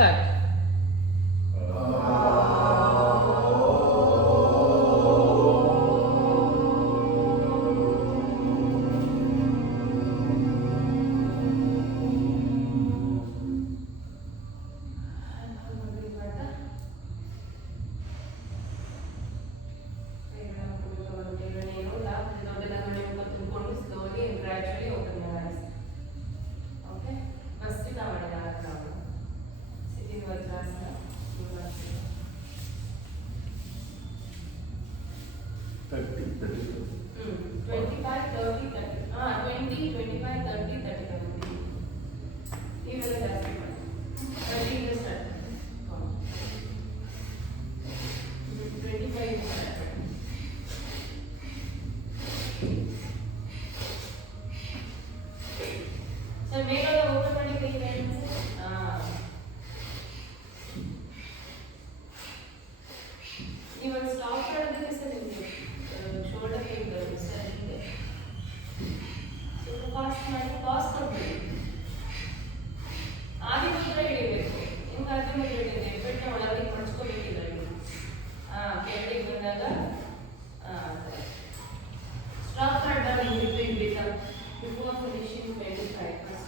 Start. 25, 30, 30. 20, 25, 30, 30. ಇವೆಲ್ಲ ಜಾಸ್ತಿ ಮಾಡಿ 30 ಇಂದ ಸ್ಟಾರ್ಟ್ 25 ಇಂದ ಸ್ಟಾರ್ಟ್ ಸರ್ ಮೇಲೆಲ್ಲ ಓಪನ್ ಮಾಡಿ ಕೈ ನೀವು ಸ್ಟಾಪ್ ಮಾಡೋದಕ್ಕೆ ಸರ್ ನಿಮಗೆ ಶೋಲ್ಡರ್ ಪೇನ್ ಬರುತ್ತೆ ಸರ್ ಹಿಂಗೆ ಸ್ವಲ್ಪ ಫಾಸ್ಟ್ ಮಾಡಿ ಪಾಸ್ ಕೊಡ್ಬೇಡಿ ಆದಿ ಮಾತ್ರ ಹಿಡಿಬೇಕು ಹಿಂಗೆ ಅರ್ಧ ಮೇಲೆ ಹಿಡಿಯೋದು ಎಫೆಕ್ಟ್ನ ಒಳಗಡೆ ಮಡ್ಚ್ಕೋಬೇಕಿಲ್ಲ ಕೆಳಗೆ ಬಂದಾಗ ಸ್ಟಾಪ್ ಮಾಡಬಾರ್ದು ರಿಪೀಟ್ ಬೇಕಾ before finishing 25 first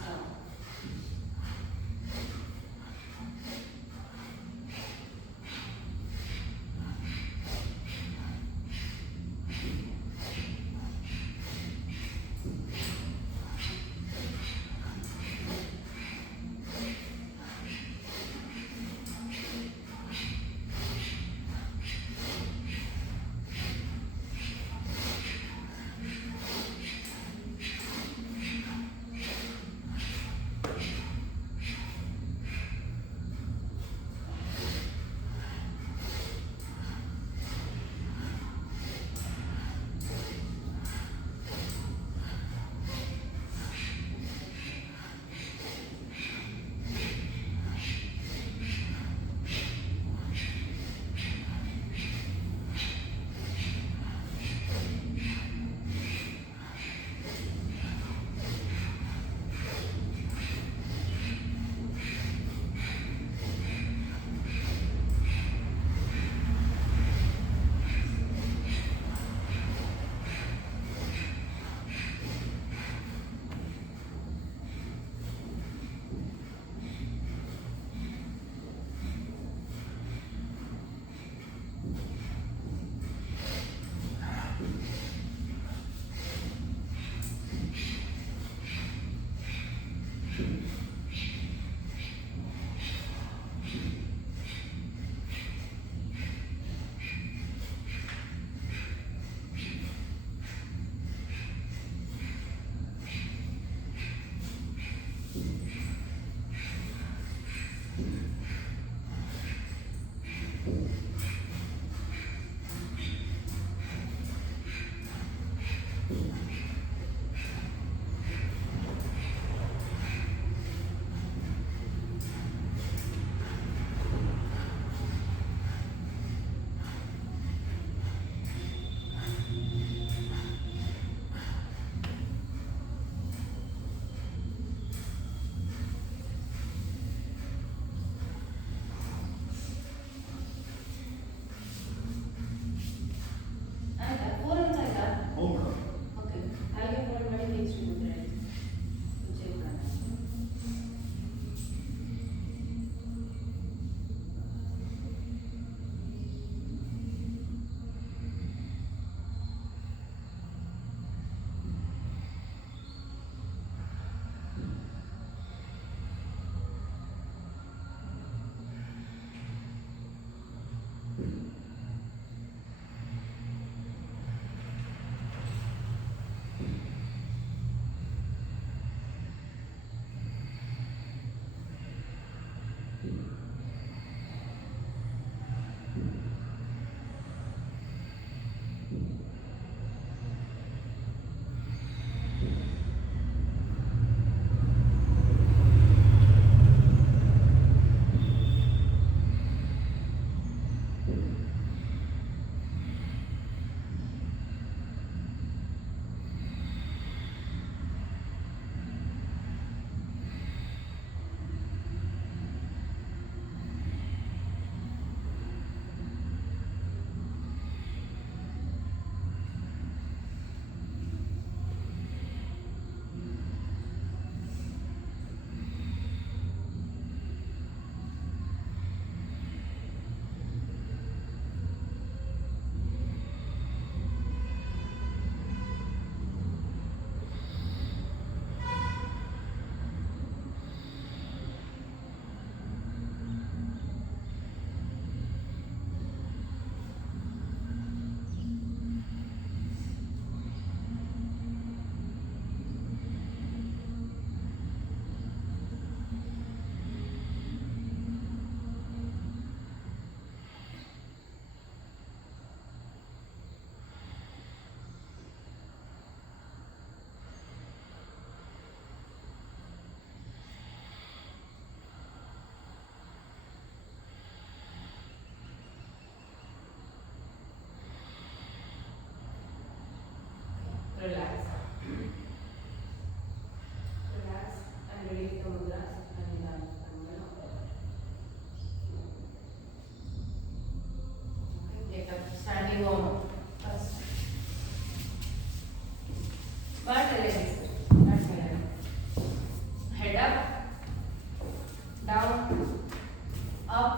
up,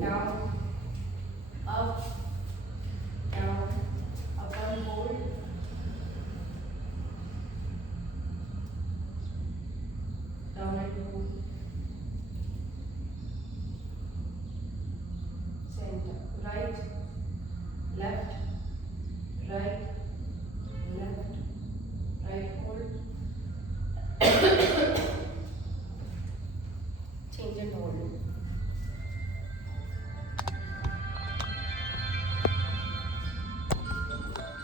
down, up, down, up and hold, down and hold, center, right, left, right, left, right hold, change and hold.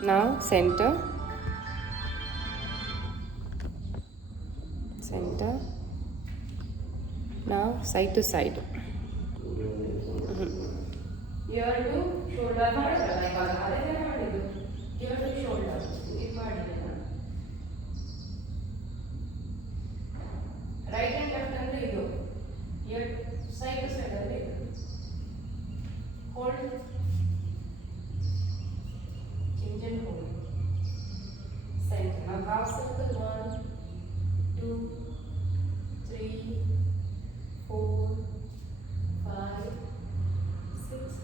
Now center, center. Now side to side. You have to shoulder ಮಾಡಿದ್ದು. You have to shoulder. ಇದು ಮಾಡಿದೆ ನಾನು. Right and left ಅಂದ್ರೆ ಇದು. You side to side ಅಂದ್ರೆ ಇದು. Hold. Change and hold. Center. Now half circle 1, 2, 3, 4, 5, 6,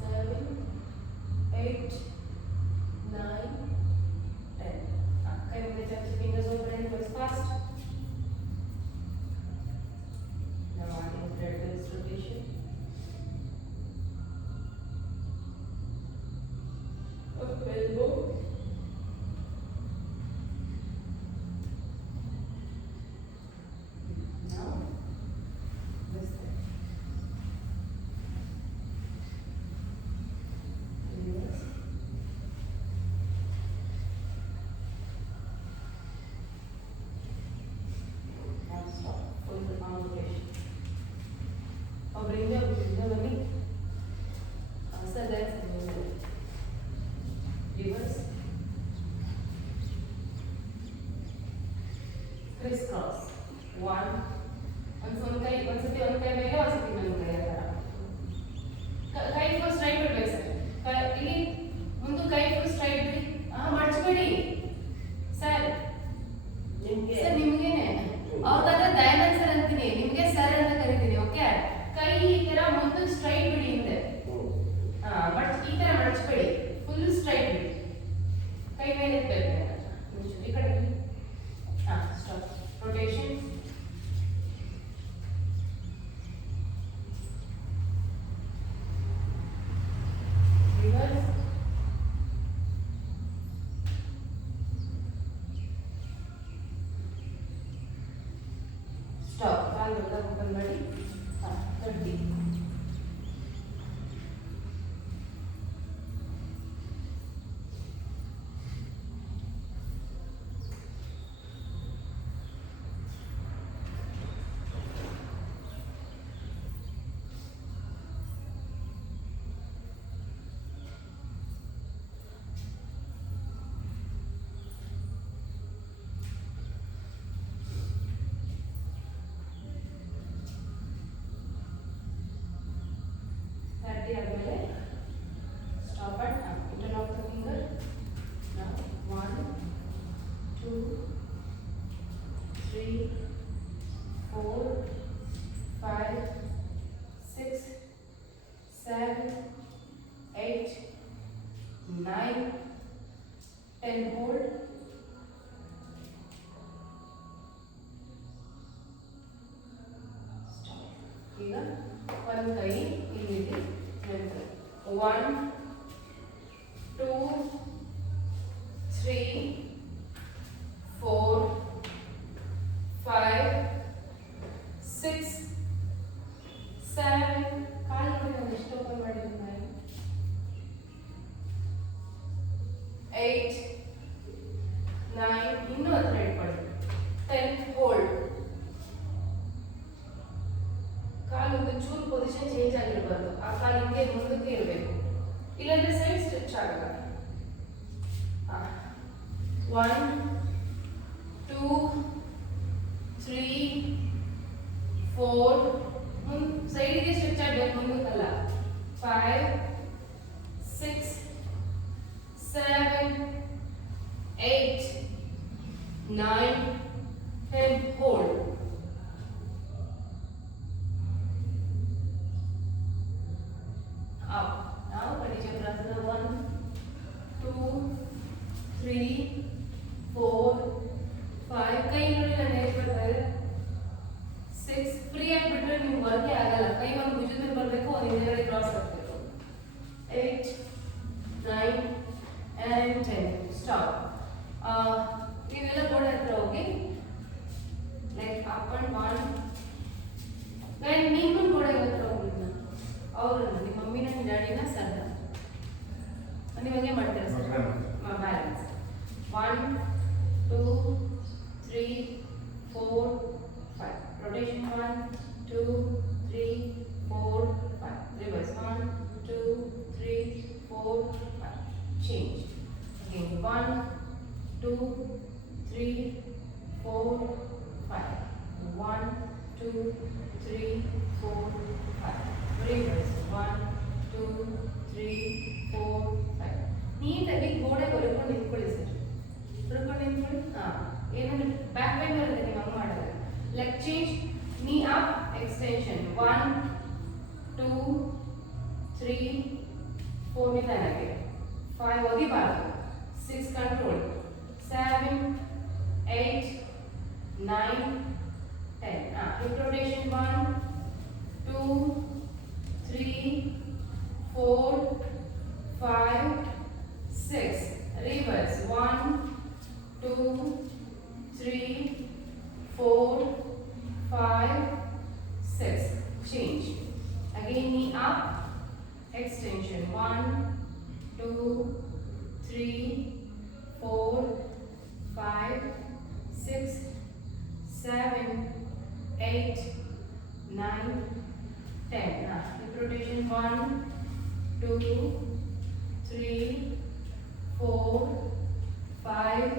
7, 8, 9, 10. Can you touch your fingers over and go fast? Now adding reverse rotation. Up elbow. Now this way. Reverse. Now stop. Full arm rotation. Now bring your knee. So that's reverse. Crisscross. One. One kೈ ಒಂದ್ಸತಿ ಒಂದು ಕೈ ಮೇಲೆ ಒಂದ್ಸತಿ ಇನ್ನೊಂದು ಕೈ ಆ ಥರ ಕೈ ಫುಲ್ ಸ್ಟ್ರೈಟ್ ಬಿಡ್ಬೇಕು ಸರ್ ಇಲ್ಲಿ ಒಂದು ಕೈ ಫುಲ್ ಸ್ಟ್ರೈಟ್ ಬಿಡಿ ಮಡ್ಚಬೇಡಿ ಸರ್ ಸರ್ ನಿಮ್ಗೇನೆ ಅವ್ರಿಗಾದ್ರೆ ದಯಾನಂದ್ ಸರ್ ಅಂತೀನಿ ನಿಮ್ಗೆ ಸರ್ ಅಂತ ಕರಿತೀನಿ ಓಕೆ ಕೈ ಈ ತರ ಮುಂದೆ ಸ್ಟ್ರೈಟ್ ಬಿಡಿ ಹಿಂದೆ ಬಟ್ ಈ ತರ ಮಡ್ಚಬೇಡಿ ಫುಲ್ ಸ್ಟ್ರೈಟ್ ಬಿಡಿ ಕೈ ಮೇಲೆ ಎತ್ತಬೇಕು ಈ ಕಡೆ ಸ್ಟಾಪ್ ರೊಟೇಷನ್ reverse. Stop. ಕಾಲು ಓಪನ್ ಮಾಡಿ 30. ಆದಮೇಲೆ stop at interlock the finger. Now 1, 2, 3, 4, 5, 6, 7, 8, 9, 10 hold. Stop. ಈಗ ಒಂದು ಕೈ ಇಲ್ಲಿದೆ 1, 2, 3, 4, 5, 6, 7 ಕಾಲು ನಾನು ಎಷ್ಟು ಓಪನ್ ಮಾಡಿದ್ದೀನಿ 8, 9 ಇನ್ನೂ ಹತ್ರ ಇಟ್ಕೊಳ್ಳಿ 10 ಹೋಲ್ಡ್. ಕಾಲು ಒಂದು ಚೂರು ಪೊಸಿಷನ್ ಚೇಂಜ್ ಆಗಿರಬಾರ್ದು ಆ ಕಾಲು ಹಿಂಗೆ ಮುಂದಕ್ಕೆ ಇರಬೇಕು ಇಲ್ಲಾಂದ್ರೆ ಸೈಡ್ ಸ್ಟ್ರೆಚ್ ಆಗಲ್ಲ. 1, 2, 3, 4 ಸೈಡಿಗೆ ಸ್ಟ್ರೆಚ್ ಆಗಬೇಕು ಮುಂದಕ್ಕಲ್ಲ 5, 6, 7, 8, 9, 10 hold. up. Now continue prasana. 1 2 3 4 5 ಕೈ ನೋಡಿ ನಾನು ಹೇಗೆ ಬರ್ತಾ ಇದೆ 6 ಫ್ರೀ ಆಗಿ ಬಿಟ್ರೆ ನೀವು ವರ್ಗೆ ಆಗಲ್ಲ ಕೈ ಒಂದು ಭುಜದ ಮೇಲೆ ಬರಬೇಕು ಅದು ಹಿಂದೆಗಡೆ ಕ್ರಾಸ್ ಆಗಬೇಕು 8 9 and 10 stop ನೀವೆಲ್ಲ ಗೋಡೆ ಹತ್ರ ಹೋಗಿ ಲೈಕ್ ಅಪ್ ಅಂಡ್ ಡೌನ್ ನಾನು ನಿಮ್ಮ ಗೋಡೆ ಹತ್ರ ಹೋಗಿದ್ನ ಅವ್ರನ್ನ ನಿಮ್ಮ ಮಮ್ಮಿನ ನಿಮ್ಮ ಡ್ಯಾಡಿನ ಸರ್ನ ನಿಮಗೆ ಮಾಡ್ತಾರೆ sir balance 1 2 3 4 5 rotation 1 2 3 4 5 reverse 1 2 3 4 5 change again 1 2 3 4 5 1 2 3 4 5 reverse 1 2 3 4 5 ನೀಟಾಗಿ ಗೋಡೆ ಹೊರಕೊಂಡು ನಿಂತ್ಕೊಳ್ಳಿ ಸರ್ ಹೊರಕೊಂಡು ನಿಂತ್ಕೊಳ್ಳಿ ಏನಂದ್ರೆ ಬ್ಯಾಕ್ ಪೇನ್ ಬರುತ್ತೆ ನೀವು ಹಂಗೆ ಮಾಡಿದ್ರೆ ಲೆಗ್ ಚೇಂಜ್ ನೀ ಅಪ್ ಎಕ್ಸ್ಟೆನ್ಷನ್ 1 2 3 4 ನಿಧಾನಕ್ಕೆ 5 ಒದಿಬಾರ್ದು 6 control 7 8 9 10 hip rotation 1 2 3 4 5 6 reverse 1 2 3 4 5 6 change again knee up extension 1 2 3 4 5 6 7 8 9 10 hip rotation 1 2 3 4 5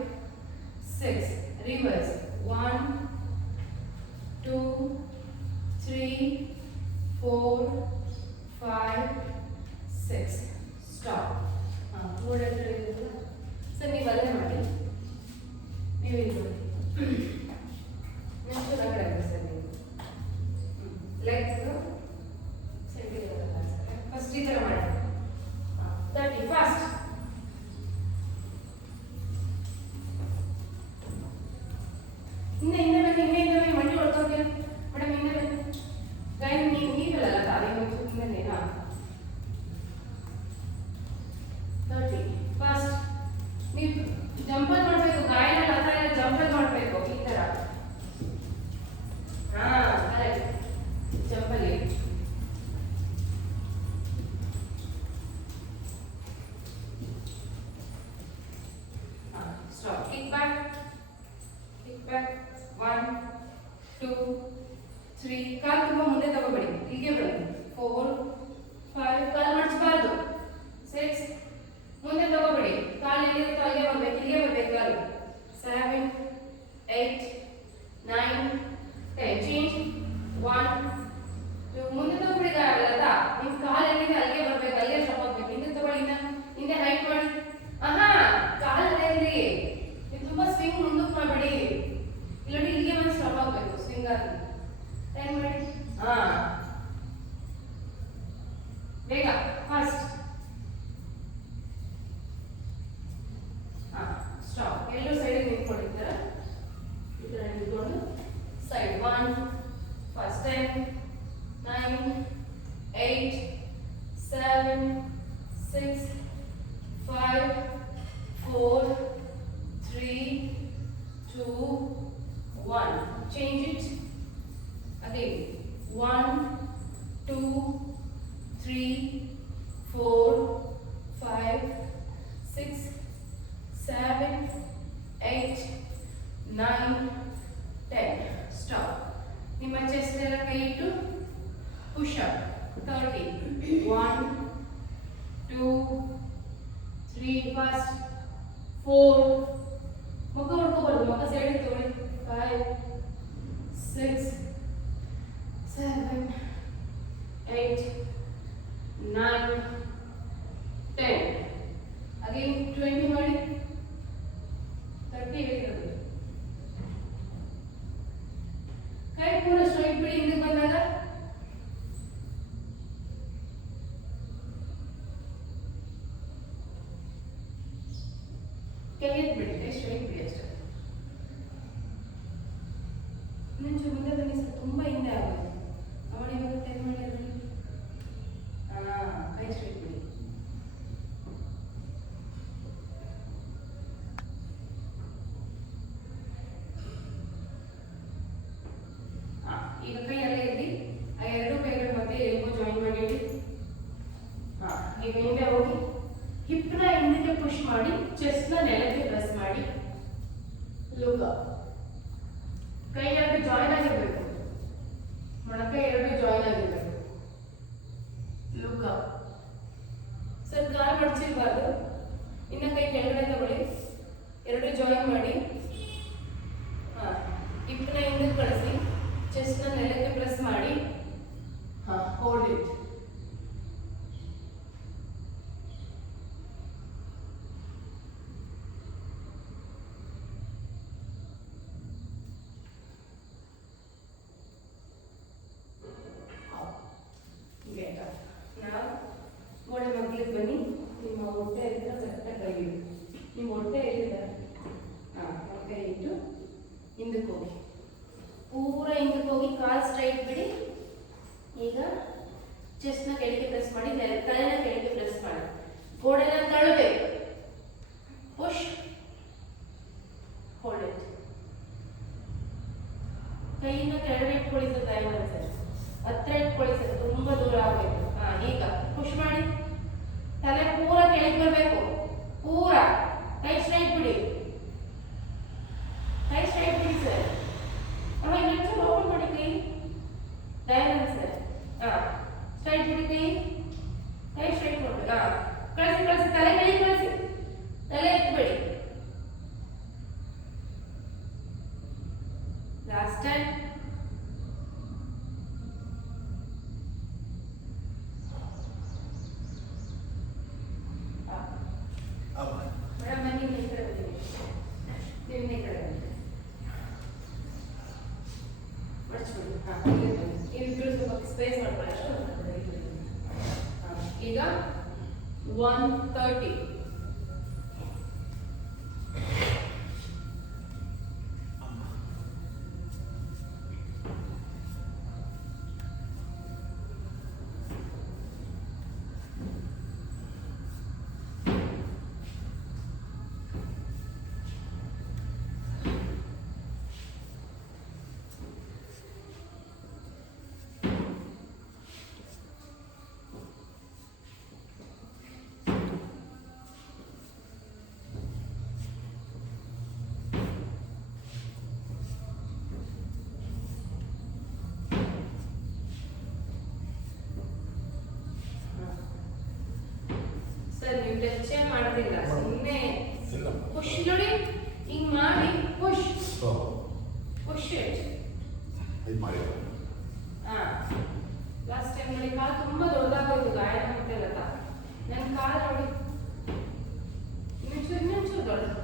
6 reverse 1 2 3 4 5 6 stop ಗೋಡೆ ಹತ್ರ ಇದ್ದೀರಾ ಸರ್ ನೀವು ಅಲ್ಲೇ ಮಾಡಿ ನೀವು ಇಲ್ಲಿ ನೆಕ್ಸ್ಟ್ ಕಡೆ ಸರ್ ನೀವು ಲೆಗ್ಸ್ ಫಸ್ಟ್ ಈ ಥರ ಮಾಡಿ 30 ಫಾಸ್ಟ್ ಹಿಂದೆ ಬನ್ನಿ ಮಂಡಿ ಹೊಡ್ಕೊಳ್ತೀರ ಮೇಡಮ್ ಹಿಂದೆ ಬನ್ನಿ ಗೈ ನೀವಲ್ಲ ತಾವೇ ಹಿಂದೆ 30 ಫಾಸ್ಟ್ ನೀವು ಜಂಪಲ್ ಮಾಡಬೇಕು ಗಾಯನ ಹತ್ರ ಎಲ್ಲ ಜಂಪಲ್ ಮಾಡಬೇಕು ಈ ಥರ ಕರೆಕ್ಟ್ ಜಂಪಲ್ಲಿ stop kick back 1 2 3 ಕಾಲು ತುಂಬಾ ಮುಂದೆ ತಗೋಬೇಡಿ ಹೀಗೆ ಬನ್ನಿ 4 5 ಕಾಲು ಮಡಚಬಾರ್ದು 6 ಮುಂದೆ ತಗೋಬೇಡಿ ಕಾಲು ಎಲ್ಲಿರುತ್ತೋ ಅಲ್ಲಿಗೆ ಬರ್ಬೇಕು ಹೀಗೆ ಬರ್ಬೇಕು ಕಾಲು 7 8 9 10 ಚೇಂಜ್ 1 2 ಮುಂದೆ ತಗೋಬೇಡಿ ಲತಾ ನಿಮ್ಮ ಕಾಲು ಎಲ್ಲಿದೆ ಅಲ್ಲಿಗೆ ಬರ್ಬೇಕು ಅಲ್ಲಿಗೆ ಸ್ಟಾಪ್ ಆಗ್ಬೇಕು ಹಿಂದೆ ತಗೊಳ್ಳಿ ಹಿಂದೆ ಹೈಟ್ ಮಾಡಿ ಕಾಲು ಅದೇ ಇಲ್ಲಿ ನೀವು ತುಂಬಾ ಸ್ವಿಂಗ್ ಮುಂದಕ್ಕೆ ಮಾಡಬೇಡಿ ಇಲ್ಲೋಡಿ ಇಲ್ಲಿಗೆ ಒಂದು ಸ್ಟಾಪ್ ಆಗಬೇಕು ಸ್ವಿಂಗ್ ಆಗಿ ಟೈಮ್ ಮಾಡಿ ಬೇಗ ಫಾಸ್ಟ್ ಸ್ಟಾಪ್ ಎಲ್ಲರೂ ಸೈಡಿಗೆ ನಿಂತ್ಕೊಂಡಿರ್ತಾರೆ ಈ ಥರ ನಿಂತ್ಕೊಂಡು side 1 first 10 9 8 7 6 5 4 3 2 1 change it again 1 2 3 4 5 6 7 8 9 10 stop ನಿಮ್ಮ ಚೆಸ್ಟ್ ಎಲ್ಲ ಕೈ ಇಟ್ಟು push up 30 1 2 3 fast 4 ಮುಖ ಹೊಡ್ಕೋಬಾರ್ದು ಮುಖ ಸೈಡ್ ತಗೊಳ್ಳಿ 5 6 7 8 9 10 again 20 ಮಾಡಿ 30 ಹೇಳಿರೋದು ಕೈ ಪೂರ ಸ್ಟ್ರೈಟ್ ಬಿಡಿ ಹಿಂದೆ ಬಂದಾಗ ಈಗ ಹಿಂದೆ ಹೋಗಿ ಹಿಪ್ನ ಹಿಂದಕ್ಕೆ ಪುಷ್ ಮಾಡಿ ಚೆಸ್ಟ್ನ ನೆಲಕ್ಕೆ ಪ್ರೆಸ್ ಮಾಡಿ ಲುಕ್ ಅಪ್. ಕೈ ಎರಡು ಜಾಯಿನ್ ಆಗಿರ್ಬೇಕು, ಮೊಣಕೈ ಎರಡು ಜಾಯಿನ್ ಆಗಿರ್ಬೇಕು. Look up. ಸರ್ ಕಾಲು ಮಡಚಿರಬಾರ್ದು, ಇನ್ನು ಕೈ ಕೆಳಗಡೆ ತಗೊಳ್ಳಿ, ಎರಡು ಜಾಯಿನ್ ಮಾಡಿ. ಹಾಂ, ಹಿಪ್ನ ಹಿಂದಕ್ಕೆ ಕಳಿಸಿ, ಚೆಸ್ಟ್ನ ನೆಲಕ್ಕೆ ಪ್ರೆಸ್ ಮಾಡಿ. ಹಾಂ, ಹೋಲ್ಡ್ ಇಟ್. ನಾವು ಗೋಡೆ ಮಗ್ಲಿಗೆ ಬನ್ನಿ. ನಿಮ್ಮ ಹೊಟ್ಟೆ ಹತ್ರ ಕರೆಕ್ಟಾಗಿ ಕೈ ಇಡು. ನಿಮ್ಮ ಹೊಟ್ಟೆ ಎಲ್ಲಿದೆ? ಹಾಂ, ಕೈ ಇಟ್ಟು ಹಿಂದಕ್ಕೆ ಹೋಗಿ, ಪೂರ ಹಿಂದಕ್ಕೆ ಹೋಗಿ, ಕಾಲು ಸ್ಟ್ರೈಟ್ ಬಿಡಿ. ಈಗ ಚೆಸ್ಟ್ನ ಕೆಳಗೆ ಪ್ರೆಸ್ ಮಾಡಿ, ತಲೆನ ಕೆಳಗೆ ಪ್ರೆಸ್ ಮಾಡಿ, ಗೋಡೆನ ತಳ್ಳಬೇಕು. Push, hold it. ಕೈಯಿಂದ ಕೆಳಗಡೆ ಇಟ್ಕೊಳ್ಳಿ ಸರ್, ದಯಮಾಡಿ ಸರ್, ಹತ್ರ ಇಟ್ಕೊಳ್ಳಿ ಸರ್, ತುಂಬಾ ದೂರ ಆಗಬೇಕು. ಹಾಂ, ಈಗ ಪುಷ್ ಮಾಡಿ, ತಲೆ ಪೂರ ಕೆಳಗೆ ಬರಬೇಕು, ಪೂರ. ಕೈ ಸ್ಟ್ರೈಟ್ ಬಿಡಿ, ಕೈ ಸ್ಟ್ರೈಟ್ ಬಿಡಿ ಸರ್. ಅವಾಗ ಇನ್ನೊಂಚೂರು ಓಪನ್ ಮಾಡಿ ಕೈ, ದಯಮಾಡಿ ಸರ್. ಹಾಂ, ಸ್ಟ್ರೈಟ್ ಬಿಡಿ ಕೈ, ಕೈ ಸ್ಟ್ರೈಟ್ ಮಾಡಬೇಕು. ಹಾಂ, ಕಳಿಸಿ ಕಳಿಸಿ, ತಲೆ ಕೆಳಗೆ ಕಳಿಸಿ, ತಲೆ ಎತ್ತಬೇಡಿ. Last time. ಮೇಡಮ್ ಬನ್ನಿ, ಈ ಕಡೆ ಬರ್ತೀನಿ, ನೀವು ಈ ಕಡೆ ಬನ್ನಿ, ಮಡ್ಚ್ಬಿಡಿ. ಹಾಂ, ಈಗ ಬನ್ನಿ, ಇಬ್ಬರು ಸ್ವಲ್ಪ ಸ್ಪೇಸ್ ಮಾಡ್ಕೊಳ್ಳಿ ಅಷ್ಟು. ಹಾಂ, ಈಗ 130. ಸರ್ ನೀವು ಟಚ್ ಮಾಡೋದಿಲ್ಲ, ಸುಮ್ಮನೆ ಪುಷ್ ನೋಡಿ, ಹಿಂಗೆ ಮಾಡಿ ಪುಷ್ ಪುಷ್ ಇಟ್. ಹಾಂ, ಲಾಸ್ಟ್ ಟೈಮ್ ನೋಡಿ ಕಾಲು ತುಂಬ ದೊಡ್ಡದಾಗೋದು, ಗಾಯ ಮಾಡ್ತಿರಲ್ಲ. ನನ್ನ ಕಾಲು ನೋಡಿ ಇನ್ನೊಂಚೂರು ದೊಡ್ಡದು,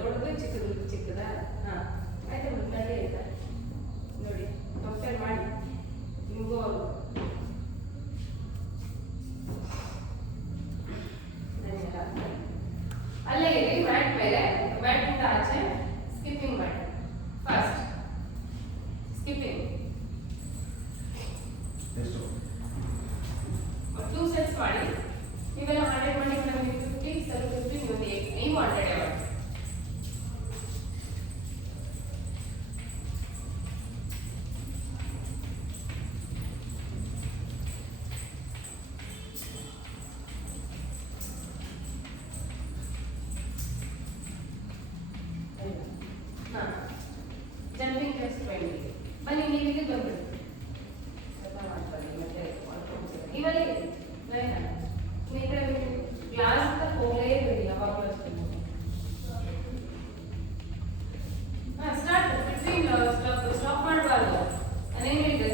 ದೊಡ್ಡದು ಚಿಕ್ಕದು ಚಿಕ್ಕದ. ಹಾಂ, ಆಯ್ತು ನಡಿ ಆಯ್ತಾ, ನೋಡಿ ಕಂಪೇರ್ ಮಾಡಿ ನಿಮಗೂ. ಅಲ್ಲೇ ಇರಿ, ಮ್ಯಾಟ್ ಮೇಲೆ, ಮ್ಯಾಟಿಂದ ಆಚೆ ಸ್ಕಿಪ್ಪಿಂಗ್ ಮಾಡಿ. ಫಸ್ಟ್ ಸ್ಕಿಪ್ಪಿಂಗ್ 2 ಸೆಟ್ಸ್ ಮಾಡಿ. ನೀವೆಲ್ಲ 100 ಮಾಡಿ, ಮೇಡಮ್ 50, ಸರ್ 50, ನೀವು 100 ಮಾಡಿ. Jumping plus 20. ಬನ್ನಿ, ನೀವು ಇಲ್ಲಿ ಬಂದ್ಬಿಡಿ, ಮಾಡ್ಕೊಳ್ಳಿ. ಮತ್ತೆ ಇವಾಗ ಈ ಕಡೆ ಗ್ಲಾಸ್ ಅಂತ ಹೋಗಲೇಬೇಡಿ ಯಾವಾಗಲೂ ಅಷ್ಟೇ. ಹಾಂ, ಸ್ಟಾರ್ಟ್. ಬಿಟ್ವೀನ್ ಸ್ಟಾಪ್ ಮಾಡಬಾರ್ದು. ನಾನೇನು ಹೇಳಿದೆ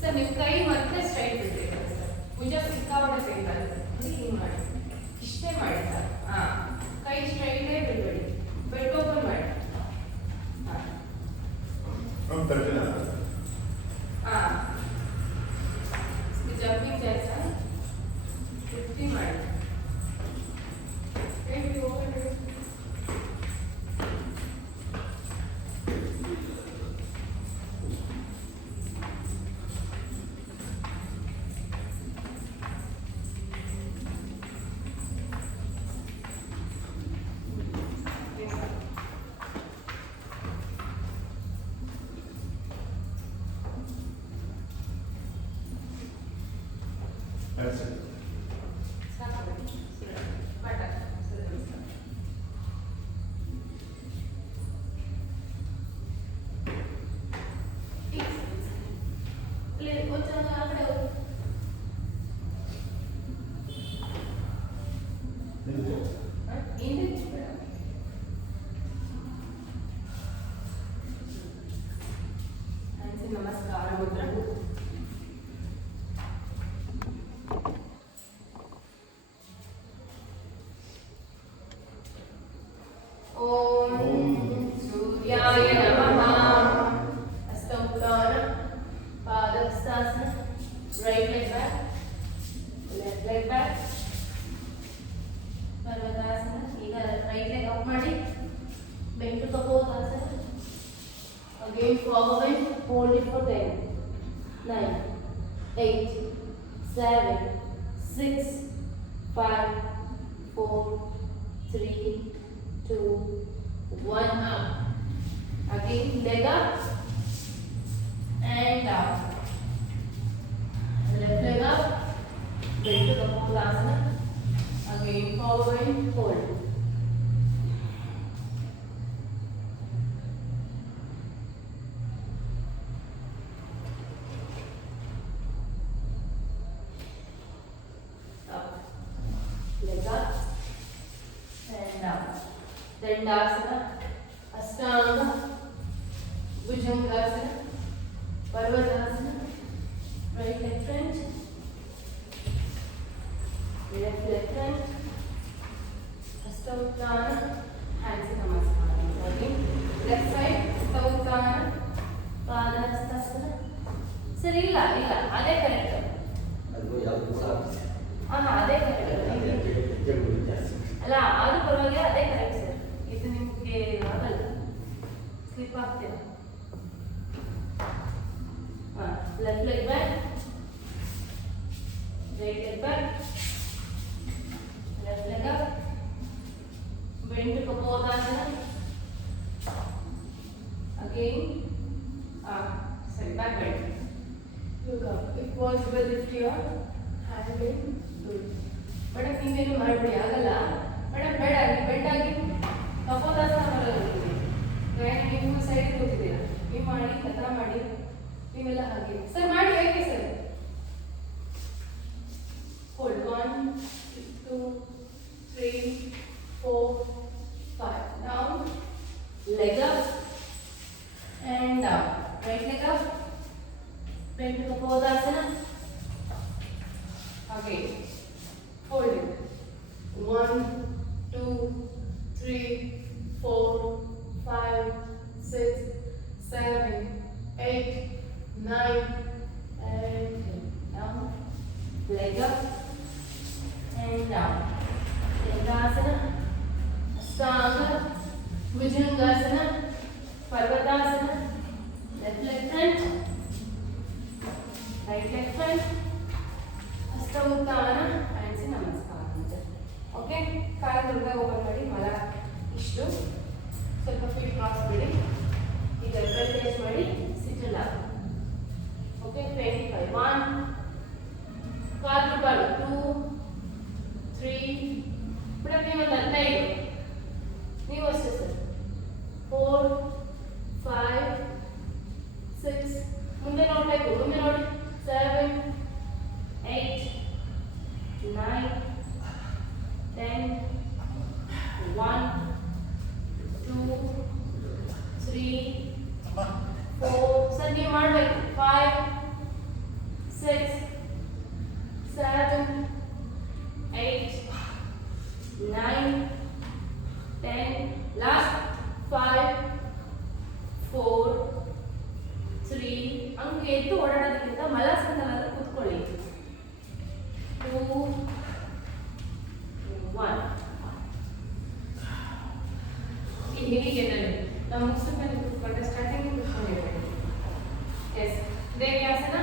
ಸರ್, ನೀವು ಕೈ ಮತ್ತೆ ಸ್ಟ್ರೈಟ್ ಬಿಡ್ಬೇಕು ಸರ್, ಭುಜ ಸಿಕ್ಕಾಪಟ್ಟೆ ಪೇನ್ ಬರುತ್ತೆ. ಹಿಂಗೆ ಮಾಡಿ, ಇಷ್ಟೇ ಮಾಡಿ ಸರ್. ಹಾಂ, ಕೈ ಸ್ಟ್ರೈಟೇ ಬಿಡಬೇಡಿ, ಬೆಡ್ ಓಪನ್ ಮಾಡಿ. ಹಾಂ, ಜಂಪಿಂಗ್ ಜಾಯ್ಸ್ 50 ಮಾಡಿ. That's it. ಸಮುದ್ರ. ಓಂ ಸೂರ್ಯಾಯ ನಮಃ. ಹಸ್ತ ಉತ್ಥಾನ, ಪಾದಹಸ್ತಾಸನ, right leg back, left leg back, ಪರ್ವತಾಸನ. ಈಗ ರೈಟ್ ಲೆಗ್ ಅಪ್ ಮಾಡಿ, ಬೆಂಡ್ ಟು ಕಪೋತಾಸನ. Again forward bend, hold it for 10, 9, 8, 7, 6, 5, 4, 3, 2, 1, up. Again leg up and down. Left leg up, bend to Kapurasana. Again forward bend, hold. Leg up and down. Dandasana, Ashtanga, Bhujangasana, Parvatasana. Right leg front, left leg front, Hasta Utthana, hands in Namaskara. Again, left side, Hasta Utthana, Padahastasana. Sir, illa, adhe correct. ಅದೇ correct ಅಲ್ಲ, ಅದು ಪರವಾಗಿಲ್ಲ, ಅದೇ correct sir. ಇದು ನಿಮಗೆ ಆಗಲ್ಲ, slip ಆಗ್ತೀರ. ಹಾಂ, left leg back, right leg back, left leg up, bend to ಕಪೋತಾಸನ. ಅಗೇನ್ ಸರಿ, back bend. If possible, lift your hand in. Madam ನೀವೇನು ಮಾಡಬೇಡಿ, ಆಗಲ್ಲ ಮೇಡಮ್, ಬೇಡ. ನೀವು ಬೆಂಡ್ ಆಗಿ ಕಪೋತಾಸನ ಬರಲ್ಲ ನಿಮಗೆ. ನೀವು ಸೈಡ್ ಹೋಗ್ತಿದ್ದೀರಾ, ನೀವು ಮಾಡಿ, ಕಥಾ ಮಾಡಿ, ನೀವೆಲ್ಲ ಹಾಗೆ ಸರ್ ಮಾಡಿ. ಹೇಗೆ sir? Hold 1, 2, 3, 4, 5. Down, leg up and down. Right leg up, bend to Kapurasana. Again, hold it. 1, 2, 3, 4, 5, 6, 7, 8, 9, and 10. Down, leg up and down. Dandasana, Ashtanga, Bhujangasana, Parvatasana. Left leg front, right leg front, Hasta Utthana, hands in Namaskara. Okay, call Durga open ಮಾಡಿ, ಮಲ ಇಷ್ಟು ಸ್ವಲ್ಪ feet cross ಬಿಡಿ. ಈಗ bell touch ಮಾಡಿ, ಸಿಟಲ್ ಆಗಿ. Okay, 25. 1, ಕಾಲು ದುರ್ಬಾಲು. 2, 3, madam ನೀವು ಒಂದು 15, ನೀವು ಅಷ್ಟೇ ಸರ್. 4, 5, 6, ಮುಂದೆ ನೋಡಬೇಕು, ಮುಂದೆ ನೋಡಿ. 7, 8, 9, 10, 1, 2, 3, 4. ಸರ್ ನೀವು ಮಾಡಬೇಕು. 5, 6, 7, 8, 9, 10. ಲಾಸ್ಟ್ 5, 4, 3. ಹಂಗೆ ಎದ್ದು ಓಡಾಡೋದಕ್ಕಿಂತ ಮಲಸ್ಕಂದಲ್ಲಾದ್ರೂ ಕೂತ್ಕೊಳ್ಳಿ. 2, 1. ಹೀಗೆ ನಾವು ಮುಗಿಸಿದ ಮೇಲೆ ಕೂತ್ಕೊಂಡ್ರೆ ಸ್ಟಾರ್ಟಿಂಗ್ ಕೂತ್ಕೊಂಡಿರ್ಬೇಕು. ಎಸ್, ದೇವ್ಯಾಸನ,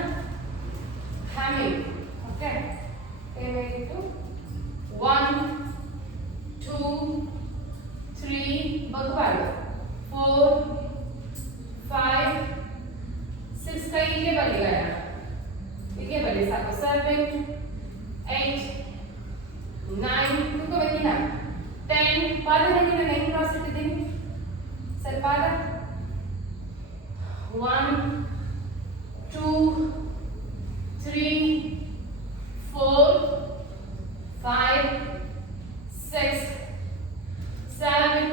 ಹ್ಯಾಮಿಂಗ್. ಓಕೆ, ಏನಾಗಿತ್ತು? 1, 2, 3, ಬಗ್ಬಾರ್ದು. 4, 5, 6. ಕೈ ಹೀಗೆ ಬರಲಿ, ಹೀಗೆ ಬರಲಿ ಸಾಕು. 7, 8, 9. ಕುತ್ಕೋಬೇಕಿಲ್ಲ. 10. ಪಾದ ನಾನು ಹೆಂಗೆ ಕ್ರಾಸ್ ಇಟ್ಟಿದ್ದೀನಿ ಸರ್? ಪಾದ 1, 2, 3, 4, 5, 6, 7,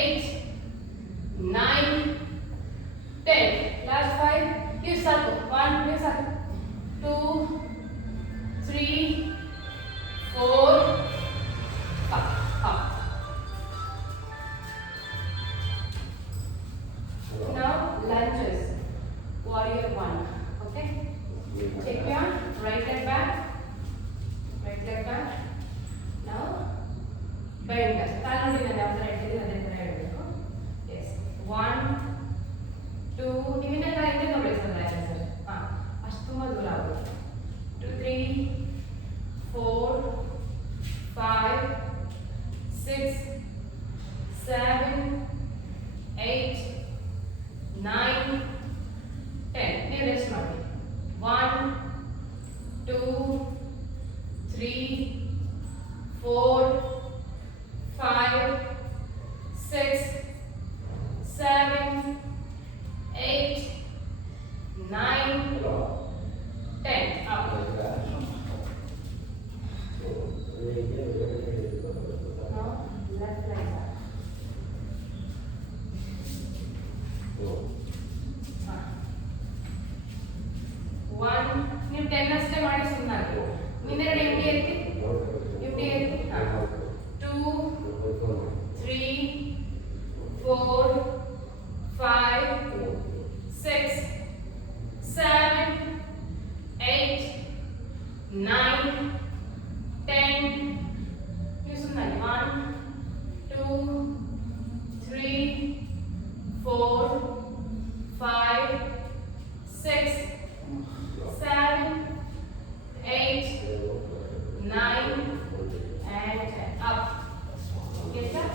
8, 9, 10. Last 5. Sir 2 3 4 up. Now lunges. Warrior 1. Okay. Take your right leg back. Right leg back. Now bend. ಕಾಲು ನೋಡಿ ನಾನು ಯಾವ ಥರ ಇಟ್ಟಿದ್ದೀನಿ ಅದೇ ಥರ ಇಡಬೇಕು. Yes. 1 2 ನಿಮ್ಮಿಂದ ಕಾಲಿಂದ ನೋಡಿ ಸರ್ ಸರ್. ಹಾಂ ಅಷ್ಟು ತುಂಬ ದೂರ ಆಗುತ್ತೆ. 2 3 4 5 6 7 8 9 10. ನೀವು ರೆಸ್ಟ್ ಮಾಡಿ. 1 2 3 4 5 6 7 8 9 10. Up. Now left leg back. One. ನೀವು 10 ಅಷ್ಟೇ ಮಾಡಿ ಸುಮ್ಮನಾಗಿ. ಇನ್ನೆರಡು ಎಂಟಿ ಎತ್ತಿ. ಎಂಟಿ ಎತ್ತಿ. 2 3 4 5 6 7 8 9 10. ನೀವು ಸುಮ್ಮನಾಗಿ. 1 2 3 4 5 6 7 8 9 and 10. Up. Get that?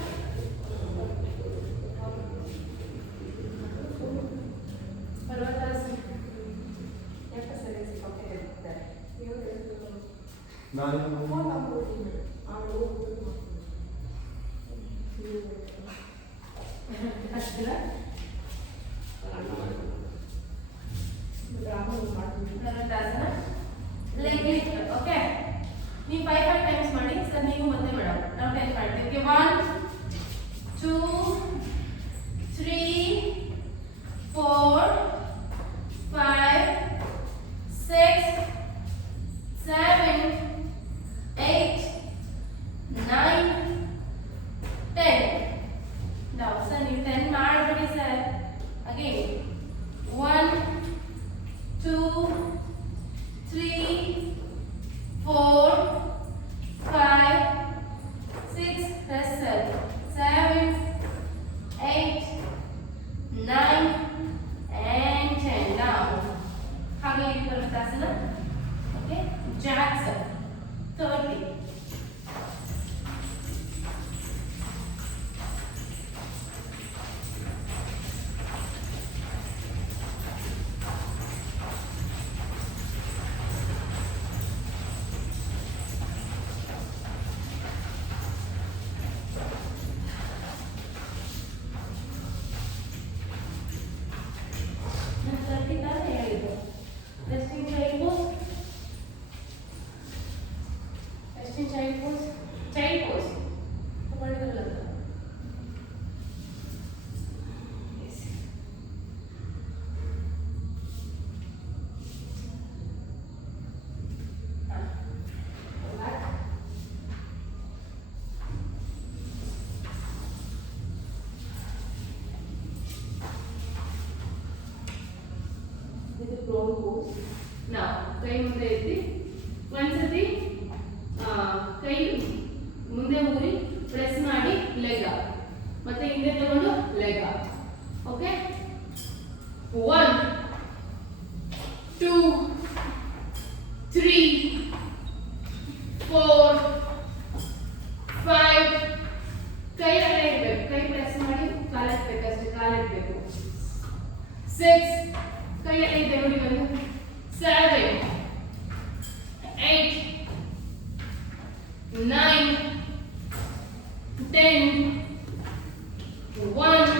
Okay. ನೀವು 5 ಟೈಮ್ಸ್ ಮಾಡಿ ಸರ್. ನೀವು ಮತ್ತೆ ಮೇಡಮ್ ನಾವು 10 ಮಾಡ್ತೀವಿ. 1 2 3 4 5 6 7 8 9 10. ನಾವು ಸರ್ ನೀವು 10 ಮಾಡಬೇಡಿ sir. Again 1 2 3 4 5 6 press sir 7 8 9 and 10. Now ಹಾಗೆ ಇಲ್ಲಿ ಬರುತ್ತಾಸನ. Okay jacks 30. Resting child pose. Resting child pose. Child pose. Yes. Back. This is prone pose. Now, ಕೈ ಮುಂದೆ ಎತ್ತಿ ಒಂದ್ಸತಿ ಕೈ ಮುಂದೆ ಊರಿ ಪ್ರೆಸ್ ಮಾಡಿ ಲೆಗ್ ಅಪ್, ಮತ್ತೆ ಹಿಂದೆ ತಗೊಂಡು ಲೆಗ್ ಅಪ್. ಓಕೆ 1 2 3 4 5. ಕೈ ಅಲ್ಲೇ ಇರಬೇಕು. ಕೈ ಪ್ರೆಸ್ ಮಾಡಿ ಕಾಲೆತ್ತಬೇಕು ಅಷ್ಟೇ. ಕಾಲೆತ್ತಬೇಕು. 6 ಕೈ ಅಲ್ಲೇ ಇದೆ ನೋಡಿ. ಒಂದು 7 8 9 10. 1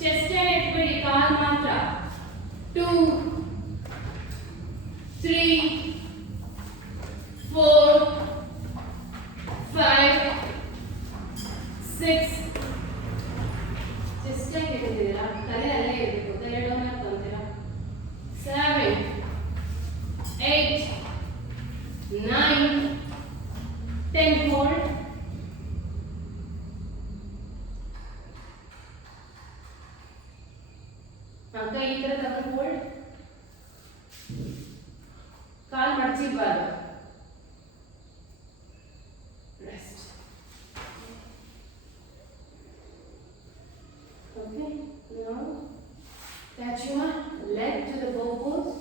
ಚೆಸ್ಟ್ ಎತ್ಬೇಡಿ, ಕಾಲ್ ಮಾತ್ರ. 2 3 4 5 6. ಚೆಸ್ಟ್ ಎತ್ತಿದ್ದೀರಾ, ತಲೆ ಅಲ್ಲೇ ಇರಬೇಕು. ತಲೆ ಡೌನ್ ಆಗ್ತಂತೀರಾ. 7 10 hold. ಕೈ ಈ ತರ ತಗೊಂಡು hold. Call ಮಡಚಿಬಾರ್ದು. Rest. Okay, now catch your leg to the bow pose.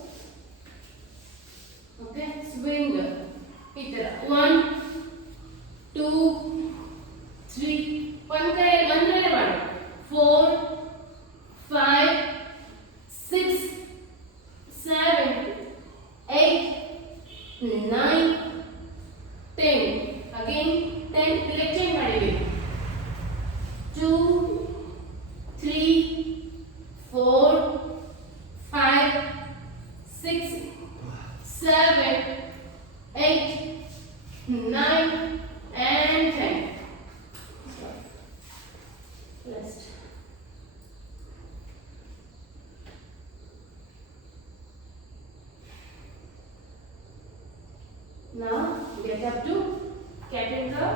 Okay, swing. ಈ ತರ 1 2 3 ಒಂದರಲ್ಲೇ ಮಾಡಿ 4 5 6 7 8 9 10. Again 10 leg change ಮಾಡಿವಿ. 2 3 4 5 6 7 8 9 and 10. Rest. Now get up to cat and cow.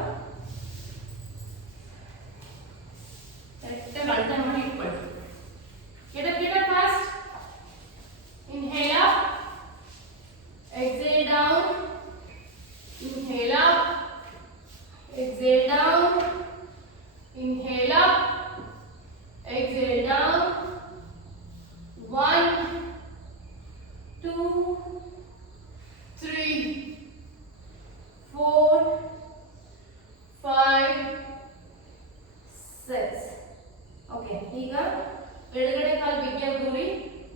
Get up fast. Inhale up. Exhale down. Inhale up. Exhale down. Inhale up. Exhale down. 1 2 3 4 5 6. Okay, ಈಗ ಎಡಗಡೆ ಕಾಲು ಬಿಗಿಯಾಗಿ ದೂರಿ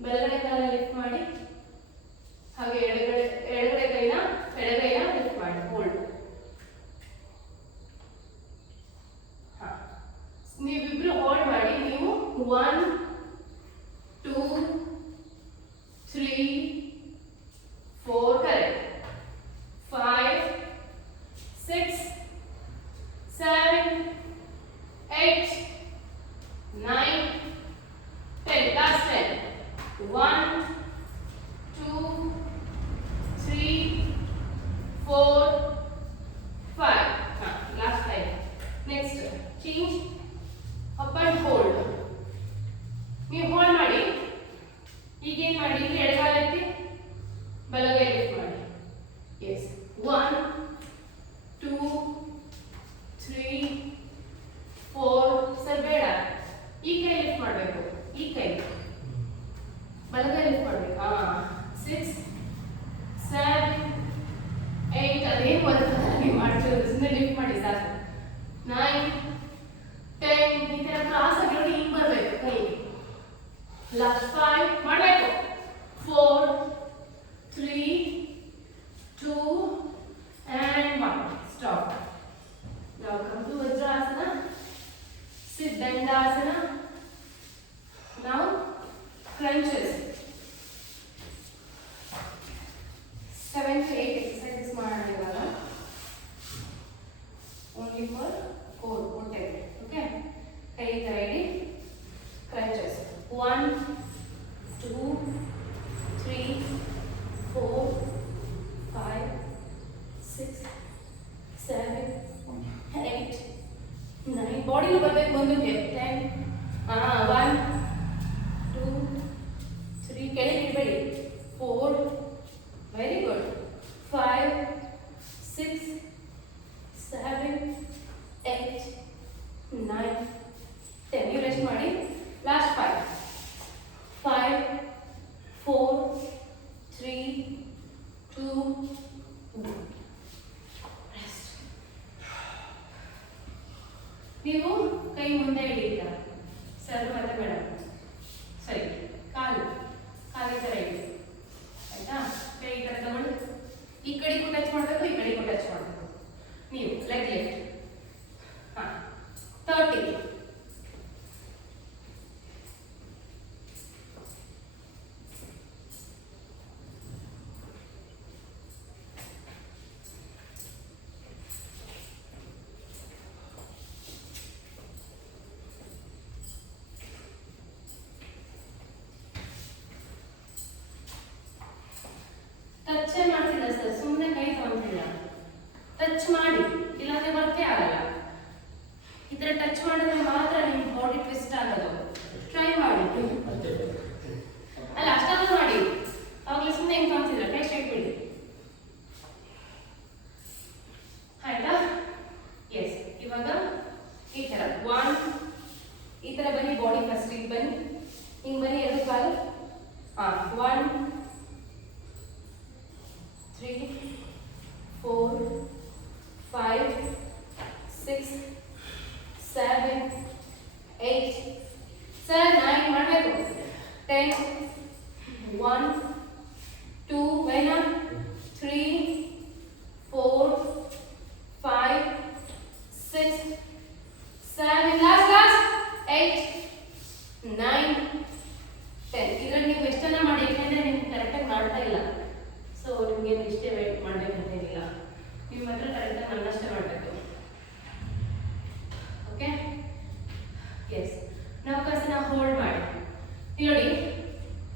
ಬಲಗಡೆ ಕಾಲ ಲಿಫ್ಟ್ ಮಾಡಿ, ಹಾಗೆ ಎಡಗಡೆ ಕೈನ ಎಡಗೈನ ಲಿಫ್ಟ್ ಮಾಡಿ, ಹೋಲ್ಡ್. ಹಾ, ನೀವಿಬ್ರು ಹೋಲ್ಡ್ ಮಾಡಿ. ನೀವು 1 2 3 4 correct, 5 6 7 8 9 10. Last 10. 1 2 3 4 5. Last 5. Next change. Up and hold. ನೀವು ಹೋಲ್ಡ್ ಮಾಡಿ. ಈಗ ಏನು ಮಾಡಿ, ಇಲ್ಲಿ ಎಡಗಾಲ ಎತ್ತಿ ಬಲಗೈ ಲಿಫ್ಟ್ ಮಾಡಿ. ಎಸ್, 1 2 3 4. ಸರ್ ಬೇಡ, ಈ ಕೈ ಲಿಫ್ಟ್ ಮಾಡಬೇಕು. ಈ ಕೈ ಬಲಗೈ ಲಿಫ್ಟ್ ಮಾಡಬೇಕು. 6 7 8. ಅದೇನು ಬರುತ್ತಲ್ಲ ನೀವು ಮಾಡ್ತಿರೋದು, ಸುಮ್ಮನೆ ಲಿಫ್ಟ್ ಮಾಡಿ ಸಾಕು. 9 10. ಈ ಥರ ಕ್ರಾಸ್ ಆಗಿರೋದು ಹಿಂಗೆ ಬರಬೇಕು ಕೈ. ಲಾಸ್ಟ್ 5 ಮಾಡಬೇಕು. 4 3 2 and 1. Stop. Now come to Vajrasana. Sit Dandasana. Now crunches. 7 to 8 exercises ಮಾಡೋಣ ಇವಾಗ. Only for core ಹೊಟ್ಟೆ. Okay? ಕೈ ಈ ಥರ ಇಡಿ. Crunches. 1 2 3 4 5 6 7 8 9. ಬಾಡಿಲಿ ಬರಬೇಕು ಬಂದುಗೆ. 10 1 2 3. ಕೆಳಗೆ ಇಡಬೇಡಿ. 4 ವೆರಿ ಗುಡ್. 5 6 7 8 9 10. ನೀವು ರೆಸ್ಟ್ ಮಾಡಿ. ಲಾಸ್ಟ್ 5 5 4 3 2 1. ರೆಸ್ಟ್. ನೀವು ಕೈ ಮುಂದೆ ಹಿಡಿಯಿಲ್ಲ, ಸರ್ ಮತ್ತೆ ಬೇಡ. ಸರಿ, ಕಾಲು ಈ ಥರ ಇಡಿ. ಆಯ್ತಾ? ಕೈ ಈ ಥರ ತಗೊಂಡು ಈ ಕಡೆಗೂ ಟಚ್ ಮಾಡಬೇಕು, ಈ ಕಡೆಗೂ ಟಚ್ ಮಾಡಬೇಕು. ನೀವು ಲೆಗ್ ಲಿಫ್ಟ್. 30. ಇಲ್ಲ. ಸೊ ನಿಮಗೆ ಇಷ್ಟೇ ವೇಟ್ ಮಾಡಬೇಕಂತೇನಿಲ್ಲ, ನೀವು ಮಾತ್ರ ಕರೆಕ್ಟಾಗಿ ನನ್ನಷ್ಟೇ ಮಾಡಬೇಕು. Okay, S. ನೌಕಾಸನ ಹೋಲ್ಡ್ ಮಾಡಿ. ನೋಡಿ,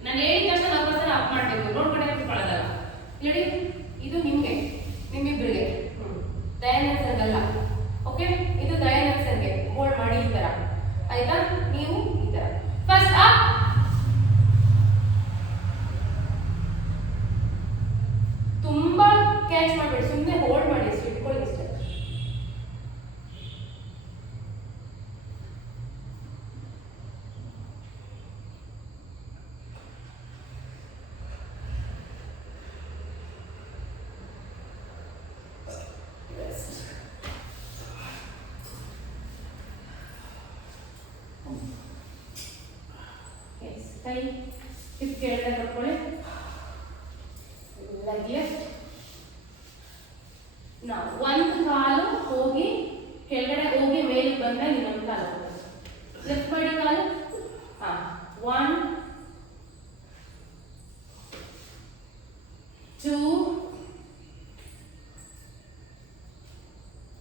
ನಾನು ಹೇಳಿದ ತಕ್ಷಣ ನೌಕಾಸನ ಅಪ್ ಮಾಡಬೇಕು, ನೋಡ್ಕೊಂಡೆ ಕೂತ್ಕೊಳ್ಳೋದಲ್ಲ. ನೋಡಿ, ಇದು ನಿಮಗೆ, ನಿಮ್ಮಿಬ್ಬರಿಗೆ, ದಯಾನಂದ್ ಸರ್ಗಲ್ಲ. ಓಕೆ, ಇದು ದಯಾನಂದ್ ಸರ್ಗೆ ಹೋಲ್ಡ್ ಮಾಡಿ ಈ ತರ, ಆಯ್ತಾ? ನೀವು ಈ ತರ ಫಸ್ಟ್ ಅಪ್, ತುಂಬಾ ಕ್ಯಾಚ್ ಮಾಡಬೇಡಿ, ಸುಮ್ಮನೆ ಹೋಲ್ಡ್ ಮಾಡಿ ಅಷ್ಟು, ಇಟ್ಕೊಳ್ಳಿ ಅಷ್ಟೇ. ಕೈ ಹಿಪ್ ಕೆಳಗಡೆ ಕಟ್ಕೊಳ್ಳಿ, ಲೆಗ್ ಲಿಫ್ಟ್. ನಾವು ಒಂದು ಕಾಲು ಹೋಗಿ ಕೆಳಗಡೆ ಹೋಗಿ ಮೇಲೆ ಬಂದಾಗ ಇನ್ನೊಂದು ಕಾಲು ಲಿಫ್ಟ್ ಮಾಡಿ ಕಾಲು. ಹಾ, 1 2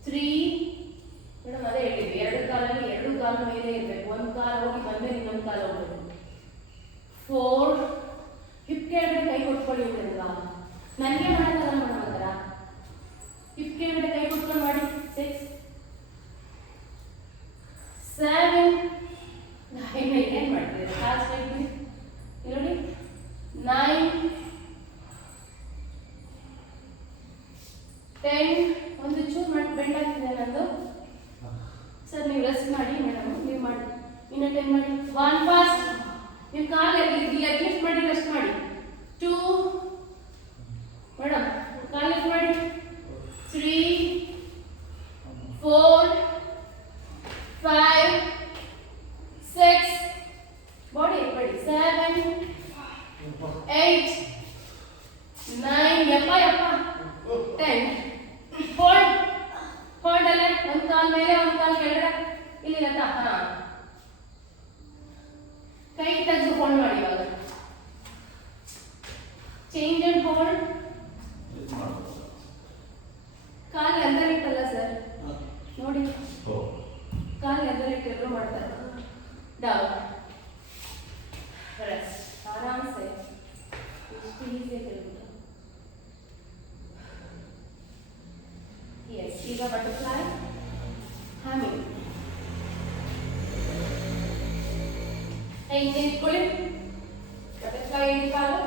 3. ಮೇಡಮ್ ಅದೇ ಹೇಳಿದ್ವಿ, ಎರಡು ಕಾಲು ಮೇಲೆ ಇರಬೇಕು, ಒಂದು ಕಾಲು ಹೋಗಿ ಬಂದ್ಮೇಲೆ ಇನ್ನೊಂದು ಕಾಲು ಹೋಗ್ಬೇಕು. 4. ಹಿಪ್ ಕೆಳಗಡೆ ಕೈ ಕೊಟ್ಕೊಳ್ಳಿ. ನನಗೆ ಮಾಡೋದಲ್ಲ ಮೇಡಮ್ ಆ ಥರ, ಹಿಪ್ ಕೆಳಗಡೆ ಕೈ ಕೊಟ್ಕೊಂಡು ಮಾಡಿ. 6 7. ಏನು ಮಾಡ್ತೀರಾ? ಕಾಲು ಸ್ಟ್ರೈಟ್ ಬಿಡಿ, ನೋಡಿ. 9 10. ಒಂದು ಚೂರು ಮಾಡಿ ಬೆಂಡ್ ಆಗ್ತಿದೆ ನಂದು ಸರ್, ನೀವು ರೆಸ್ಟ್ ಮಾಡಿ ಮೇಡಮ್, ನೀವು ಮಾಡಿ. ಇನ್ನು 10 ಮಾಡಿ. 1 ಫಾಸ್ಟ್, ನೀವು ಕಾಲು ಲೆಗ್ ಲಿಫ್ಟ್ ಮಾಡಿ, ರೆಸ್ಟ್ ಮಾಡಿ. 2 ಮೇಡಮ್, ಕಾಲು ಲಿಫ್ಟ್ ಮಾಡಿ. 3 4 5 6 ಬಾಡಿ ಇಟ್ಬಿಡಿ. 7 8 9 ಯಪ್ಪ 10. ಹೋಲ್ಡ್, ಹೋಲ್ಡ್ ಅಲ್ಲೇ, ಒಂದು ಕಾಲು ಮೇಲೆ ಒಂದು ಕಾಲು ಕೆಳಗಡೆ, ಇಲ್ಲಿ ಹಾ, ಕೈ ತೆಗೆದು ಹೋಲ್ಡ್ ಮಾಡಿ. ಇವಾಗ ಚೇಂಜ್ ಅಂಡ್ ಹೋಲ್ಡ್. ಕಾಲು ಎದರ್ ಇಟ್ಟಲ್ಲ ಸರ್, ನೋಡಿ, ಕಾಲು ಎದರ್ ಇಟ್ಟು ಎಲ್ಲರೂ ಮಾಡ್ತಾರೆ. ಡೌನ್, ರೆಸ್ಟ್, ಆರಾಮ್ಸೆ, ಇಷ್ಟು ಈಸಿಯಾಗಿ ಇರ್ಬೋದು. ಎಸ್, ಈಗ ಬಟರ್ಫ್ಲೈ ಹ್ಯಾಮಿಂಗ್. ಹಿಂಗೆ ಇಟ್ಕೊಳ್ಳಿ, ಬಟರ್ಫ್ಲೈ ಕಾಲು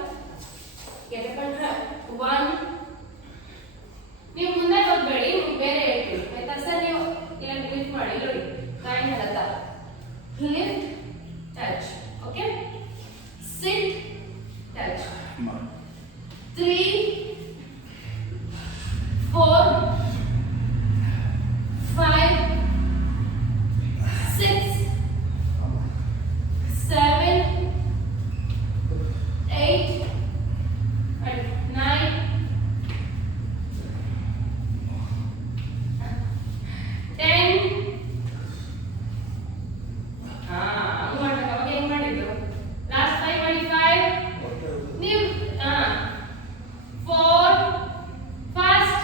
ಗೆಟಕೊಂಡ್ರೆ 1. ನೀವು ಮುಂದೆ ಹೋಗ್ಬೇಡಿ, ನೀವು ಬೇರೆ ಹೇಳ್ತೀವಿ, ಆಯ್ತಾ ಸರ್? ನೀವು ಇಲ್ಲ ಲಿಫ್ಟ್ ಮಾಡಿ, ನೋಡಿ, ಕಾಯಿನ್ ಹರತ lift touch. Okay, sit touch. 3 4 5 6 7 8 and 9 10. ಹಂಗ್ ಮಾಡ್ಬೇಕು. ಅವಾಗ ಹೆಂಗ್ ಮಾಡಿದ್ರು? ಲಾಸ್ಟ್ 5 ಮಾಡಿ. 5 ನೀವು 4 fast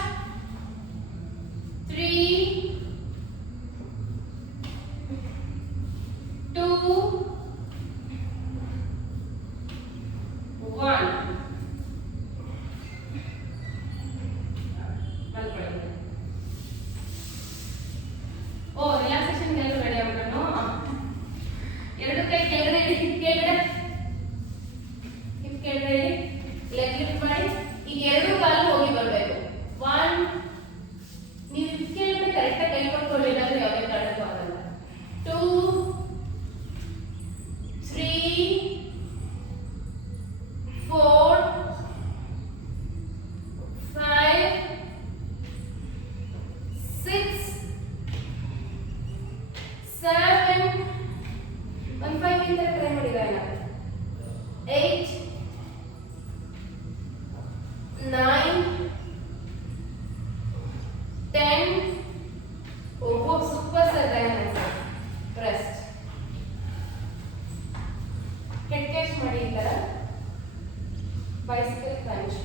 bicycle crunch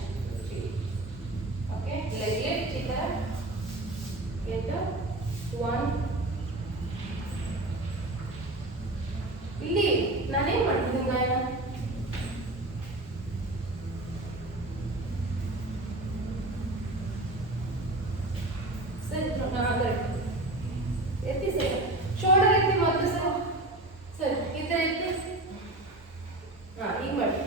3. Okay, leg lift ಈ ತರ get 1. ಇಲ್ಲಿ ನಾನೇನ್ ಮಾಡ್ತೀನಿ ಗಾಯನ ಎತ್ತಿ ಸರ್ ಶೋಲ್ಡರ್ ಎತ್ತಿ ಮೊದಲು ಸರ್ ಸರ್ ಈ ತರ ಎತ್ತಿ ಈಗ ಮಾಡಿ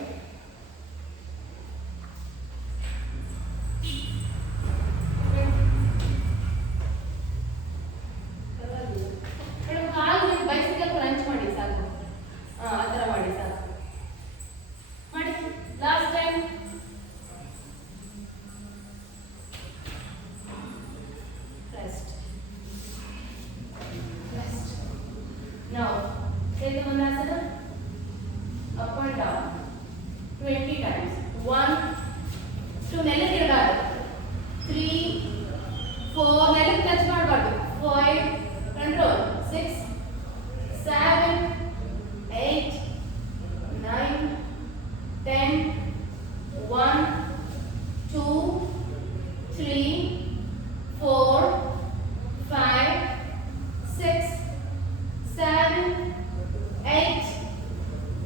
ಮೇಡಮ್ ಕಾಲು ಬೈಸಿಕಲ್ ಕ್ರಂಚ್ ಮಾಡಿ ಸಾಕು ಆ ಥರ ಮಾಡಿ ಸಾಕು ಮಾಡಿ last time Now, take the Manasana up and down 20 times. 1, 2, 3, 4, 5, control, 6, 7, 8, 9, 10, 1, 2, 3, 4, 5, 6, 7, 8,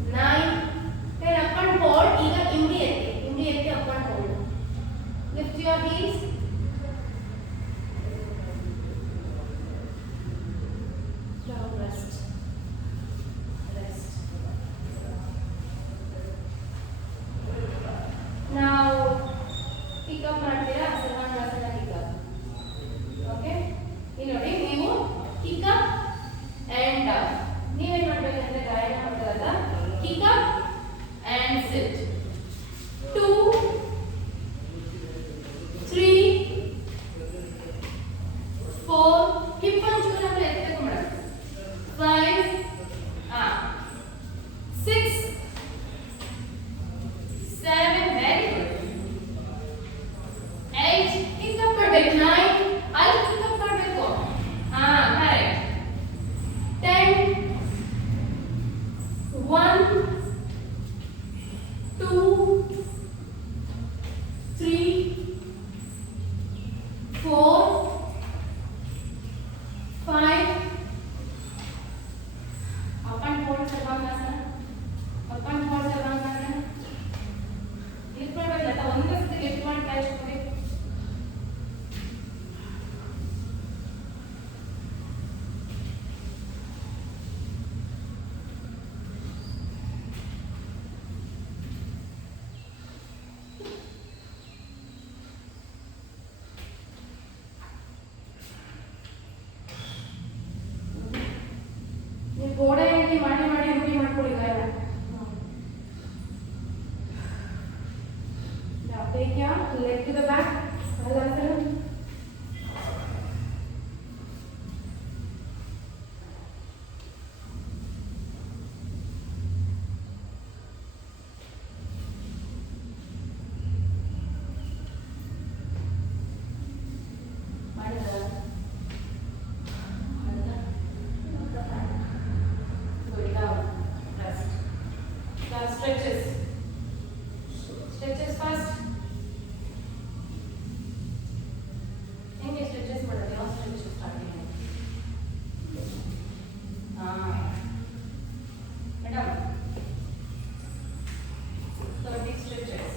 9, 10 up and hold. Either immediately up and hold. Lift your heels. Now rest. Rest. Now pick up ಮಾಡ್ತೀರಾ Sarvangasana pick up. Okay? ಇಲ್ಲಿ ನೋಡಿ ನೀವು pick up and down. ನೀವೇನ್ ಮಾಡ್ಬೇಕಂದ್ರೆ ಗಾಯನ ಮಾಡ್ತಾರಲ್ಲ kick up and sit. 2, 3, 4, hip ಒಂಚೂರು ಅಂದ್ರೆ ಎತ್ತಬೇಕು madam. 5, 6, 7, very good. 8, kick up ಮಾಡ್ಬೇಕು. 9, ಅಲ್ಲಿ kick up ಮಾಡ್ಬೇಕು. correct. 10, 1, 2, 3, 4, 5. Up and hold Sarvangasana. Up and hold Sarvangasana. Lift ಮಾಡಬೇಕಲ್ಲ ಒಂದೇ ಸತಿ ಲಿಫ್ಟ್ ಮಾಡಿ ಕ್ಯಾಚ್ ಮಾಡಿ. ನೀವು ಗೋಡೆ ಮಾಡಿ ರೂಢಿ ಮಾಡ್ಕೊಳ್ಳಿ ಗಾಯನ. Now take your leg to the back. Halasana. Stretches. Stretches first. ಹೆಂಗೆ ಸ್ಟ್ರೆಚಸ್ ಮಾಡೋದು? ಯಾವ stretch starting? Madam 30 stretches.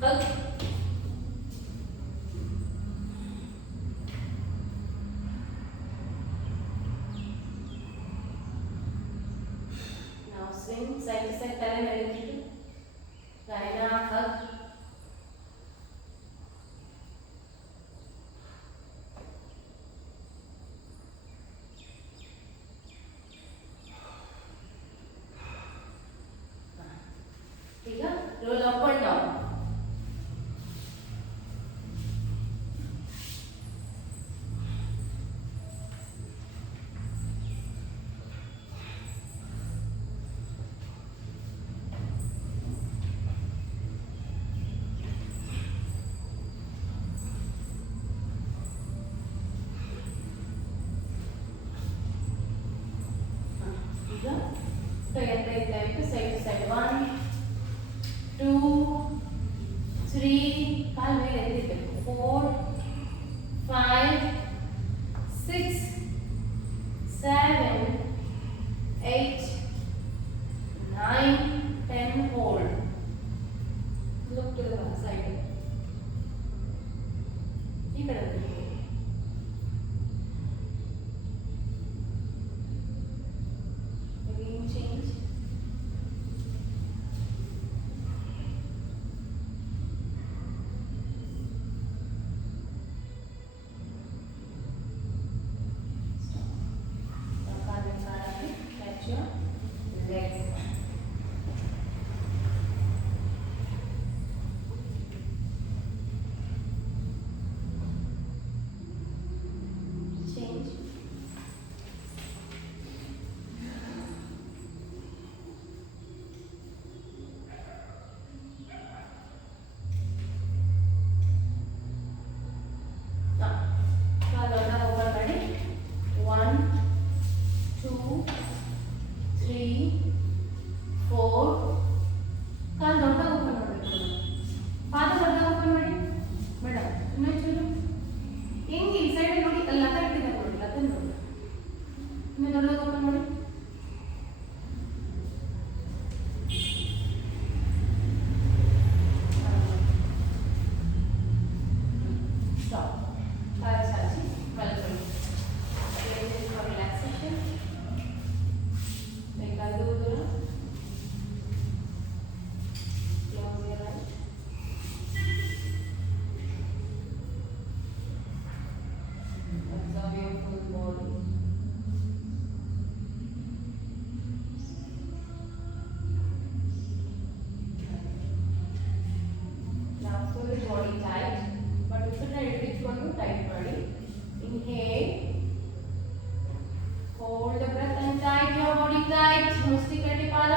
Hug. Now swing side to side, tale mere itti. Gayana hug.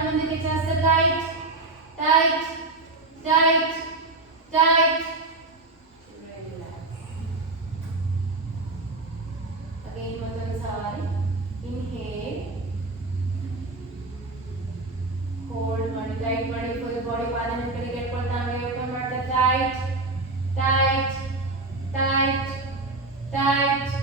ముందుకి చేస్తే tight tight tight tight again ಮತ್ತೊಂದ್ಸಾರಿ inhale hold ಮಾಡಿ tight ಮಾಡಿ full body ಪಾದನ ಕಡೆಗೆ ಇಟ್ಕೊಳ್ತಾ ಹಂಗೆ open ಮಾಡ್ತಾ ಟೈಟ್ ಟೈಟ್ ಟೈಟ್ ಟೈಟ್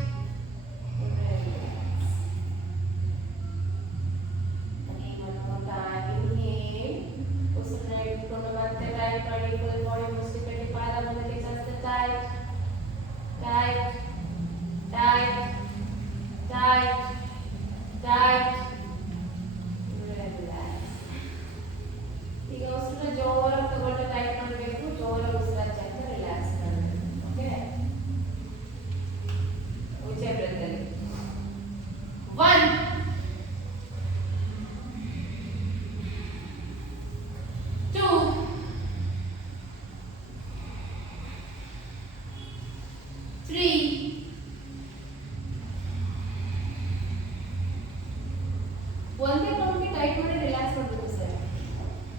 ಒಂದೇ ಕೌಂಟ್ಗೆ ಟೈಟ್ ಮಾಡಿ relax ಮಾಡಬೇಕು ಸರ್.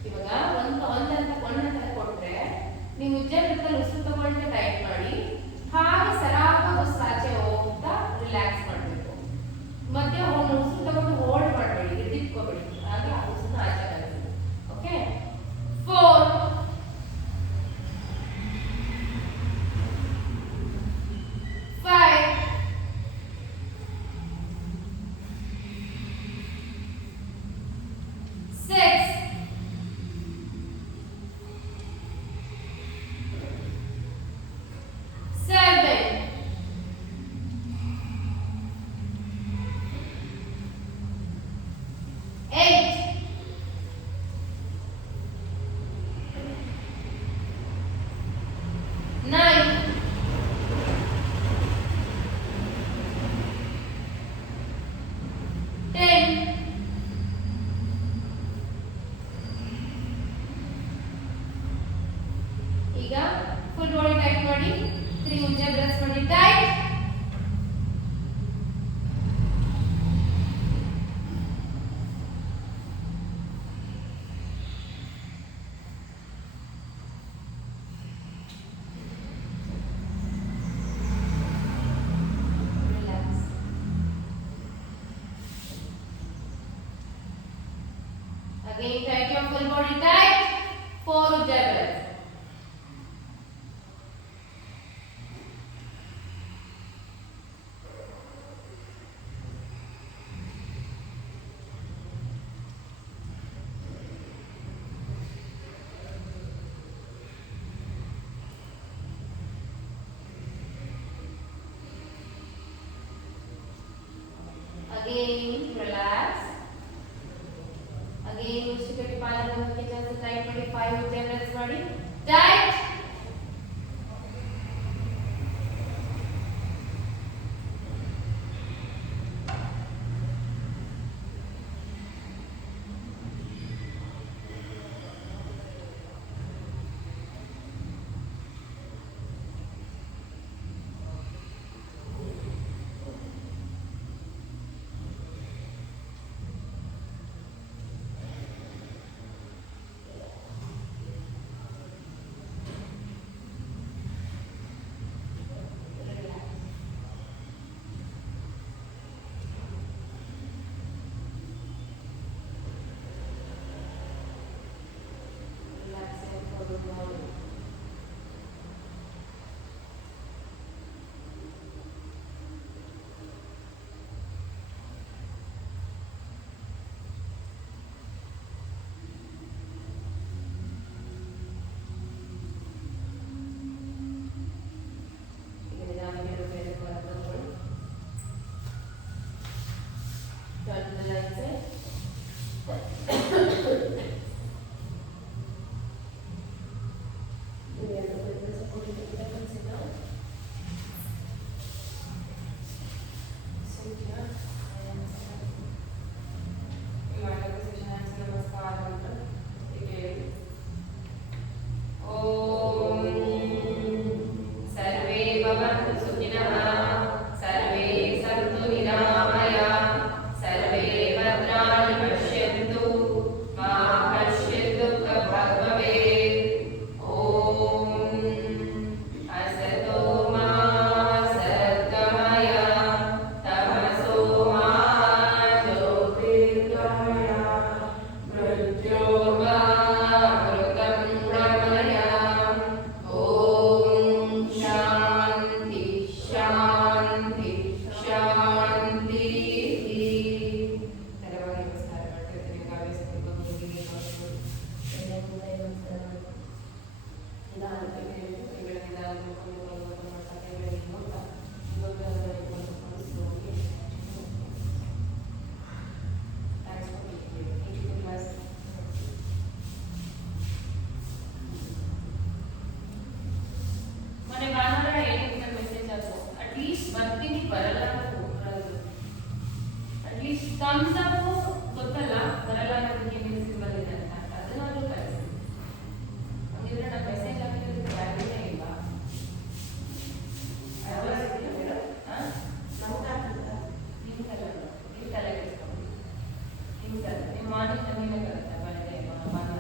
ಇವಾಗ ಒಂದಂತ ಕೊಟ್ರೆ ನೀವು ಉಜ್ಜಾಗದಲ್ಲಿ ಉಸಿರು ತಗೊಂಡು ಟೈಟ್ ಮಾಡಿ ಹಾಗೆ ಸರಾಗವಾಗಿ ಉಸಿರು ಆಚೆ ಹೋಗ್ತಾ ರಿಲ್ಯಾಕ್ಸ್ ಮಾಡಬೇಕು. ಮತ್ತೆ ಉಸಿರು ತಗೊಂಡು ಹೋಲ್ಡ್ ಮಾಡಬೇಡಿ, ಹಿಡಿದಿಟ್ಕೋಬೇಡಿ, ಹಾಗೆ ಆ ಉಸಿರನ್ನ ಆಚೆ ಹಾಕಬೇಕು. ಓಕೆ 4 5 6 7 8 9 10 ಈಗ ಫುಲ್ ಬಾಡಿ ಟೈಟ್ ಮಾಡಿ 3 ಉಜ್ಜೆ ಬ್ರೆಸ್ ಮಾಡಿ tight relax. Again tight your full body tight. 4 ಉಜ್ಜೆ ಬ್ರೆಸ್. Again relax. Again ಉಸಿರು ಪಾದನ ಮುಂದಕ್ಕೆ ಜಾಸ್ತಿ ಟೈಟ್ ಮಾಡಿ 5 ಉಜ್ಜೆ ಬ್ರೆಸ್ ಮಾಡಿ ಟೈಟ್ thumbs up ಗೊತ್ತಲ್ಲ ಬರಲ್ಲ ಅನ್ನೋದಕ್ಕೆ ಏನು ಸಿಂಬಲ್ ಇದೆ ಅಂತ ಅದನ್ನಾದ್ರೂ ಕಳಿಸಿ. ಹಂಗಿದ್ರೆ ನಾನು ಮೆಸೇಜ್ ಹಾಕಿರೋದಕ್ಕೆ ವ್ಯಾಲ್ಯೂನೇ ಇಲ್ಲ. ನಿಮ್ಮ ಮಾನಿಂದ ನೀವೇ ಕಲಿತ ಬರದೆ ಬಂದ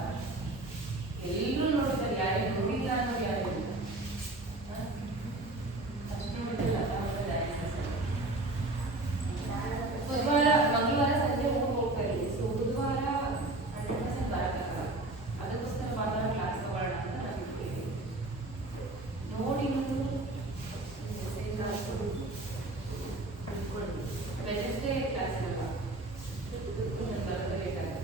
ಎಲ್ಲರೂ ನೋಡ್ತಾರೆ, ಯಾರು ನೋಡಿಲ್ಲ ಅನ್ನೋದು ಯಾರು ಇಲ್ಲ. ಅಷ್ಟು ನೋಡಿಲ್ಲ ಬುಧವಾರ ಮಂಗಳವಾರ ಸಂಜೆ ಹೋಗ್ತಾ ಇರಲಿ. ಸೊ ಬುಧವಾರ 100% ಬರೋಕ್ಕಾಗಲ್ಲ, ಅದಕ್ಕೋಸ್ಕರ ಭಾನುವಾರ ಕ್ಲಾಸ್ ತಗೊಳ್ಳೋಣ ಅಂತ ನಾನು ಇಟ್ತೀನಿ. ನೋಡಿ ವೆಡ್ನೆಸ್ಡೇ ಕ್ಲಾಸ್ ಇರಲ್ಲ, ಬರಬೇಕಾಗುತ್ತೆ.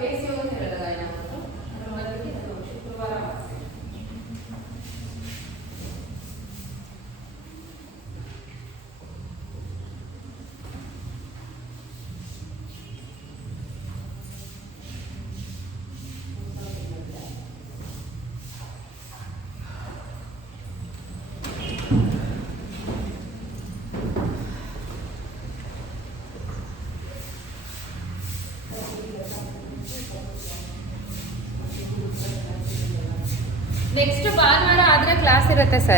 ಫೇಸ್ ಯೋಗ ಅಂತ ಹೇಳಲ್ಲ ಏನಾದ್ರು ಅದ್ರ ಬಗ್ಗೆ ನಾನು ಶುಕ್ರವಾರ ಮಾಡ್ತೀನಿ. ನೆಕ್ಸ್ಟ್ ಭಾನುವಾರ ಆದರೆ ಕ್ಲಾಸ್ ಇರುತ್ತೆ ಸರ್.